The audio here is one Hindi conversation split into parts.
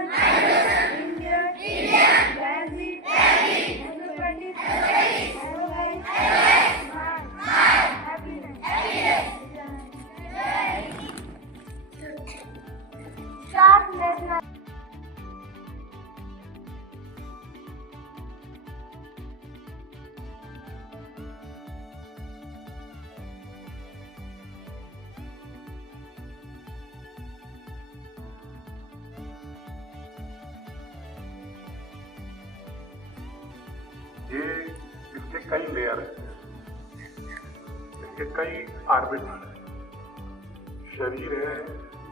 India, Brazil, everybody, happiness. Sharpness. ये इसके कई लेयर हैं, इसके कई आर्बिट हैं। शरीर है,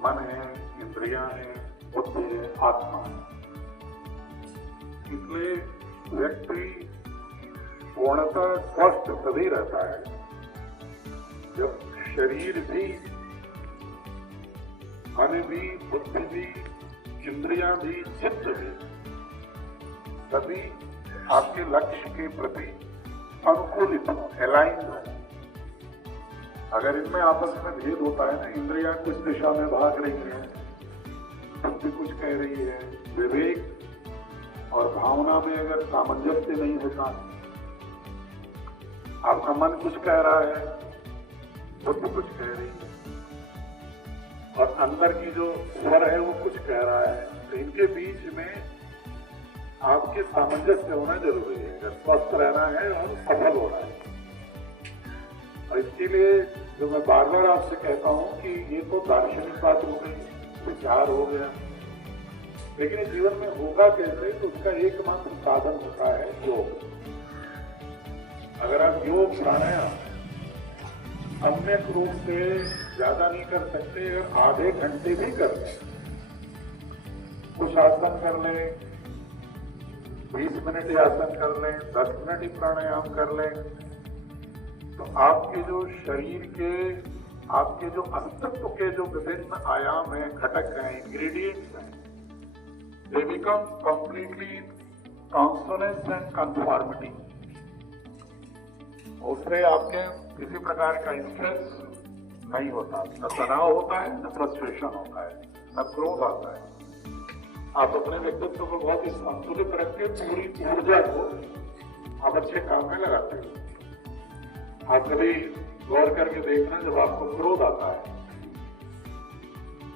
मन है, इंद्रियां हैं, बुद्धि है, आत्मा है। इसलिए व्यक्ति पूर्णतः स्वस्थ तभी रहता है जब शरीर भी, मन भी, बुद्धि भी, इंद्रियां भी, चित्त भी सभी आपके लक्ष्य के प्रति अनुकूलित हो, अलाइंड हो। अगर इनमें आपस में भेद होता है ना, इंद्रियां कुछ दिशा में भाग रही है, बुद्धि कुछ कह रही है, विवेक और भावना में अगर सामंजस्य नहीं होता, आपका मन कुछ कह रहा है, बुद्धि कुछ कह रही है और अंदर की जो स्वर है वो कुछ कह रहा है, तो इनके बीच में आपके सामंजस्य होना जरूरी है अगर स्वस्थ रहना है और सफल होना है। और इसके लिए जो मैं बार बार आपसे कहता हूं कि ये तो दार्शनिक बात हो गई, विचार हो गया, लेकिन जीवन में होगा कैसे, तो उसका एकमात्र साधन होता है योग। अगर आप योग प्राणायाम सम्यक रूप से ज्यादा नहीं कर सकते, अगर आधे घंटे भी कर लें, कुछ आसन कर लें, 20 मिनट आसन कर लें, 10 मिनट ही प्राणायाम कर लें, तो आपके जो शरीर के, आपके जो अस्तित्व के जो विभिन्न आयाम हैं, घटक हैं, इंग्रेडिएंट्स हैं, they become completely consonance and conformity. उससे आपके किसी प्रकार का स्ट्रेस नहीं होता, न तनाव होता है, न फ्रस्ट्रेशन होता है, न क्रोध आता है। आप अपने व्यक्तित्व को बहुत ही संतुलित रख के पूरी ऊर्जा को आप अच्छे काम में लगाते हो। आप कभी गौर करके देखना, जब आपको क्रोध आता है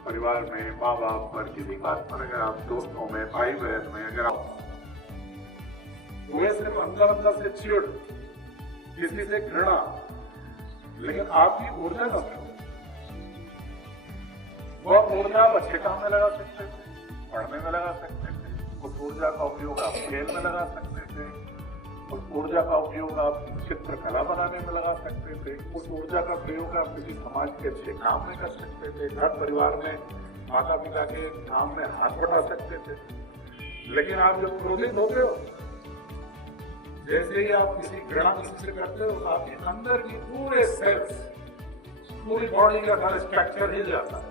परिवार में, माँ बाप पर, किसी बात पर, अगर आप दोस्तों में, भाई बहन में, अगर आप सिर्फ अंदर अंदर से चिढ़, किसी से घृणा, लेकिन आपकी ऊर्जा न हो, वह ऊर्जा आप अच्छे काम में लगा सकते थे, पढ़ने में लगा सकते थे, उस ऊर्जा का उपयोग आप खेल में लगा सकते थे, उस ऊर्जा का उपयोग आप चित्रकला बनाने में लगा सकते थे, उस ऊर्जा का प्रयोग आप किसी समाज के अच्छे काम में कर सकते थे, घर परिवार में माता पिता के काम में हाथ बढ़ा सकते थे। लेकिन आप जब क्रोधित होते हो, जैसे ही आप किसी घृणा किसी से करते हो, आपके अंदर की पूरे सेल्स, पूरी बॉडी का सारा स्ट्रक्चर हिल जाता है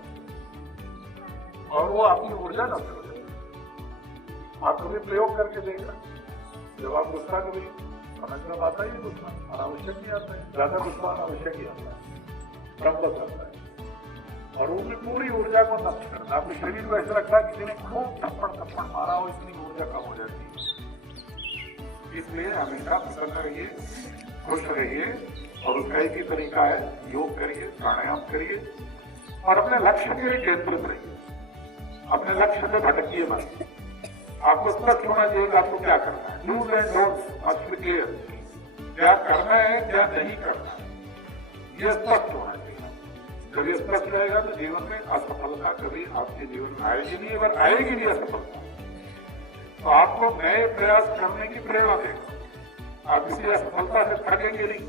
और वो आपकी ऊर्जा न हो। आप कभी प्रयोग करके देखना, जब आप गुस्सा, कभी समझ में आता ही गुस्सा अनावश्यक ही आता है, ज्यादा गुस्सा अनावश्यक ही आता है, ब्रह्म करता है और उसमें पूरी ऊर्जा को नष्ट करना। आपके शरीर को ऐसा लगता है किसी ने खूब थप्पड़ मारा हो, इतनी ऊर्जा कम हो जाती है। इसलिए हमेशा प्रसन्न रहिए, खुश रहिए और उसका एक ही तरीका है, योग करिए, प्राणायाम करिए और अपने लक्ष्य के लिए केंद्रित रहिए। अपने लक्ष्य से भटकिए मत। आपको स्पष्ट होना चाहिए कि आपको क्या करना है। Dos and don'ts must be clear. क्या करना है, क्या नहीं करना है, यह स्पष्ट होना चाहिए। जब ये स्पष्ट रहेगा तो जीवन में असफलता कभी आपके जीवन में आएगी नहीं। अगर आएगी नहीं असफलता, तो आपको नए प्रयास करने की प्रेरणा देगा। आप किसी असफलता से थकेंगे नहीं।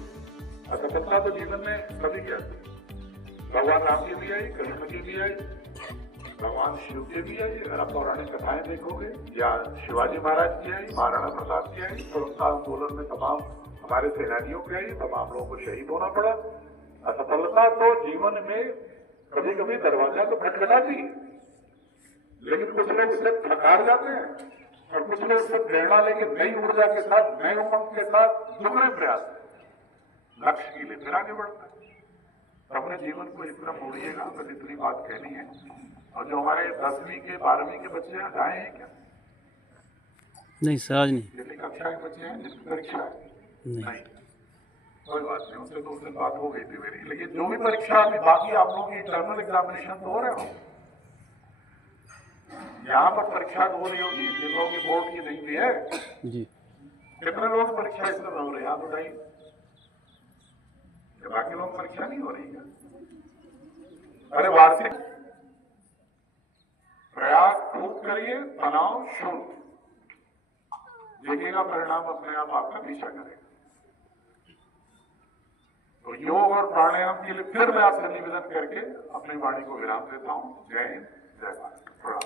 असफलता तो जीवन में सभी की आती है। भगवान राम की भी आई, कृष्ण की भी आई, भगवान शिव की भी आई। अगर आप पौराणिक कथाएं देखोगे, या शिवाजी महाराज की आई, महाराणा प्रताप की आई, स्वतंत्रता आंदोलन में तमाम हमारे सेनानियों की आई, तमाम लोगों को शहीद होना पड़ा। असफलता तो जीवन में कभी कभी दरवाजा तो खटखटाती है, लेकिन कुछ लोग उससे थकार जाते हैं और कुछ लोग उससे प्रेरणा लेके नई ऊर्जा के साथ, नए उमंग के साथ दुगने प्रयास लक्ष्य के लिए फिर आगे बढ़ता है। अपने जीवन को इतना मोड़िएगा, बस इतनी बात कहनी है। और जो हमारे 10वीं के 12वीं के बच्चे हैं, आए हैं क्या? नहीं सर, आज नहीं। कितनी कक्षा के बच्चे हैं जिसकी परीक्षा है? नहीं। कोई बात नहीं, उनसे तो उस दिन बात हो गई थी मेरी। लेकिन जो भी परीक्षा अभी बाकी आप लोगों की इंटरनल एग्जामिनेशन तो हो रहे हो, यहाँ पर परीक्षा तो हो रही होगी जिन लोगों की बोर्ड की नहीं भी है। जी। कितने लोगों की परीक्षा इस समय हो रही है आप बताइए? बाकी लोगों की परीक्षा नहीं हो रही है? अरे वार्षिक प्रयास खूब करिए, तनाव शून्य, देखिएगा परिणाम अपने आप आपका पीछा करेगा। तो योग और प्राणायाम के लिए फिर मैं आपसे निवेदन करके अपनी वाणी को विराम देता हूं। जय हिंद, जय भारत, प्रणाम।